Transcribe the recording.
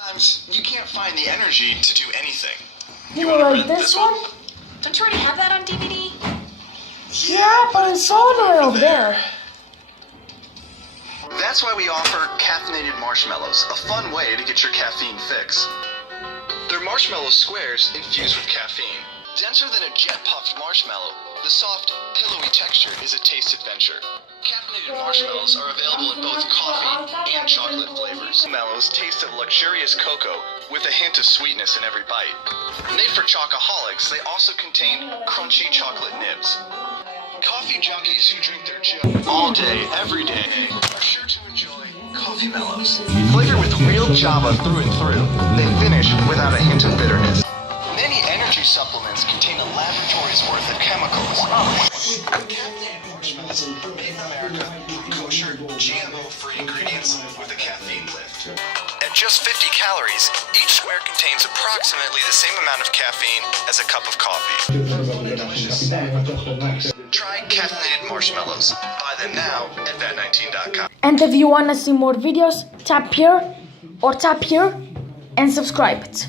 Sometimes you can't find the energy to do anything. You like this one? Don't you already have that on DVD? Yeah, but it's all the way over there. That's why we offer caffeinated marshmallows, a fun way to get your caffeine fix. They're marshmallow squares infused with caffeine. Denser than a jet-puffed marshmallow, the soft, pillowy texture is a taste adventure. Caffeinated marshmallows are available in both coffee and chocolate flavors. Marshmallows taste of luxurious cocoa with a hint of sweetness in every bite. Made for chocoholics, they also contain crunchy chocolate nibs. Coffee junkies who drink their Joe all day, every day, are sure to enjoy Coffee Mellows. Flavored with real Java through and through, they finish without a hint of bitterness. Many energy supplements contain a laboratory's worth of chemicals. Caffeinated marshmallows are made in America from kosher, GMO-free ingredients with a caffeine lift. At just 50 calories, each square contains approximately the same amount of caffeine as a cup of coffee. Try caffeinated marshmallows. Buy them now at vet19.com. And if you wanna see more videos, tap here or tap here and subscribe it.